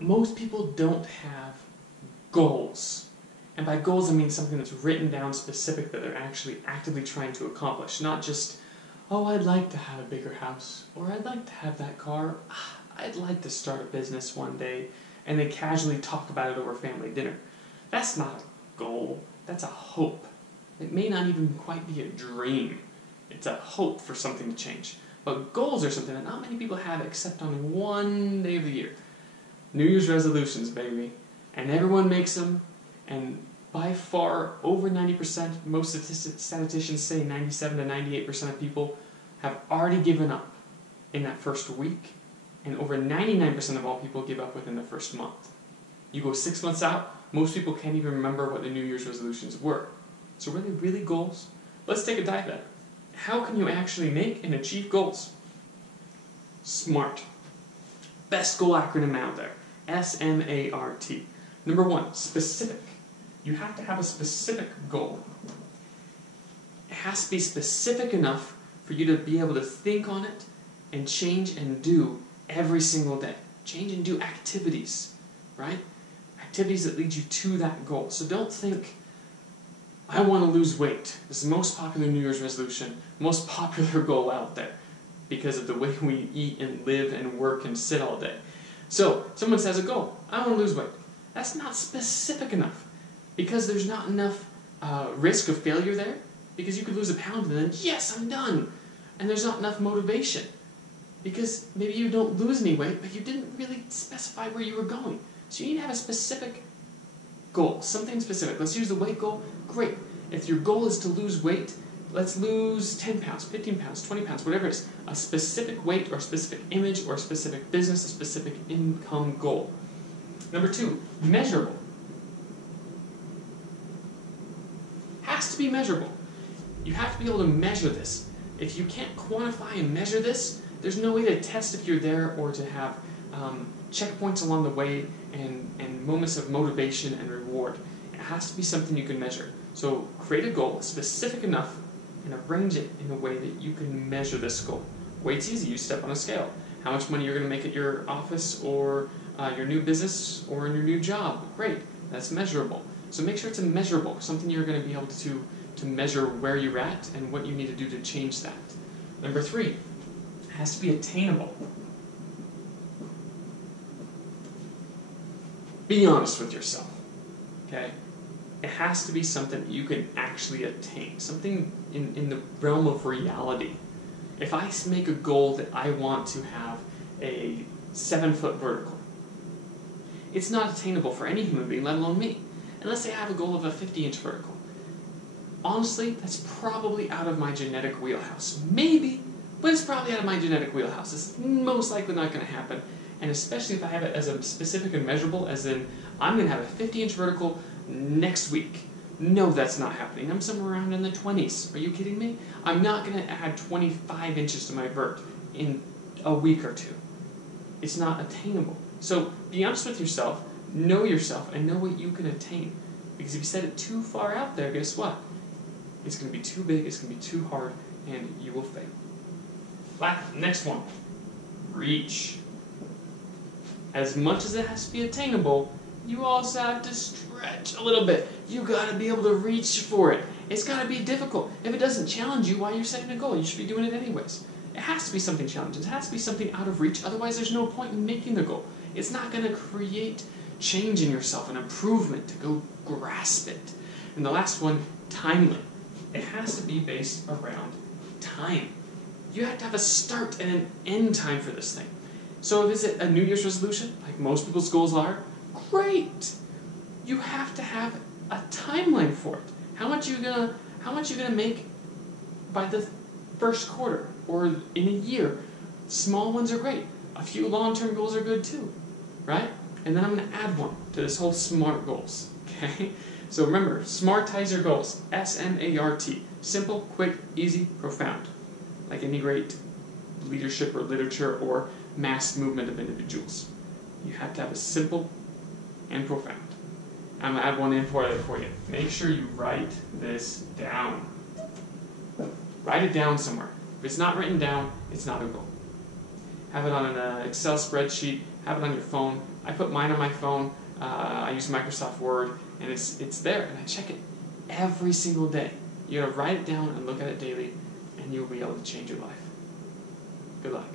Most people don't have goals. And by goals, I mean something that's written down specific that they're actually actively trying to accomplish. Not just, oh, I'd like to have a bigger house, or I'd like to have that car, I'd like to start a business one day, and they casually talk about it over family dinner. That's not a goal, that's a hope. It may not even quite be a dream. It's a hope for something to change. But goals are something that not many people have except on one day of the year. New Year's resolutions, baby. And everyone makes them, and by far, over 90%, most statisticians say 97 to 98% of people have already given up in that first week, and over 99% of all people give up within the first month. You go 6 months out, most people can't even remember what the New Year's resolutions were. So really goals? Let's take a dive at it. How can you actually make and achieve goals? SMART. Best goal acronym out there. S-M-A-R-T. Number 1, specific. You have to have a specific goal. It has to be specific enough for you to be able to think on it and change and do every single day. Change and do activities, right? Activities that lead you to that goal. So don't think, I want to lose weight. This is the most popular New Year's resolution, most popular goal out there because of the way we eat and live and work and sit all day. So someone says a goal, I want to lose weight. That's not specific enough because there's not enough risk of failure there, because you could lose a pound and then, yes, I'm done. And there's not enough motivation because maybe you don't lose any weight, but you didn't really specify where you were going. So you need to have a specific goal, something specific. Let's use the weight goal. Great. If your goal is to lose weight, let's lose 10 pounds, 15 pounds, 20 pounds, whatever it is. A specific weight or a specific image or a specific business, a specific income goal. Number 2, measurable. Has to be measurable. You have to be able to measure this. If you can't quantify and measure this, there's no way to test if you're there or to have checkpoints along the way and moments of motivation and reward. It has to be something you can measure. So create a goal specific enough and arrange it in a way that you can measure this goal. Weight's easy. You step on a scale. How much money you're going to make at your office or your new business or in your new job. Great. That's measurable. So make sure it's measurable, something you're going to be able to measure where you're at and what you need to do to change that. Number 3, it has to be attainable. Be honest with yourself, okay? It has to be something that you can actually attain, something in the realm of reality. If I make a goal that I want to have a 7-foot vertical, it's not attainable for any human being, let alone me. And let's say I have a goal of a 50-inch vertical. Honestly, that's probably out of my genetic wheelhouse. Maybe, but it's probably out of my genetic wheelhouse. It's most likely not going to happen. And especially if I have it as a specific and measurable, as in, I'm going to have a 50-inch vertical next week. No, that's not happening. I'm somewhere around in the 20s. Are you kidding me? I'm not going to add 25 inches to my vert in a week or 2. It's not attainable. So be honest with yourself, and know what you can attain. Because if you set it too far out there, guess what? It's going to be too big, it's going to be too hard, and you will fail. Next one. Reach. As much as it has to be attainable, you also have to stretch a little bit. You got to be able to reach for it. It's got to be difficult. If it doesn't challenge you while you're setting a goal, you should be doing it anyways. It has to be something challenging. It has to be something out of reach. Otherwise, there's no point in making the goal. It's not going to create change in yourself, an improvement to go grasp it. And the last one, timely. It has to be based around time. You have to have a start and an end time for this thing. So if it's a New Year's resolution, like most people's goals are, great. You have to have a timeline for it. How much you gonna make by the first quarter or in a year? Small ones are great. A few long-term goals are good too, right? And then I'm going to add one to this whole SMART goals. Okay? So remember, smartize your goals. S-M-A-R-T. Simple, quick, easy, profound. Like any great leadership or literature or mass movement of individuals. You have to have a simple and profound. I'm going to add one in for you. Make sure you write this down. Write it down somewhere. If it's not written down, it's not a goal. Have it on an Excel spreadsheet. have it on your phone. I put mine on my phone. I use Microsoft Word, and it's there, and I check it every single day. You gotta write it down and look at it daily, and you'll be able to change your life. Good luck.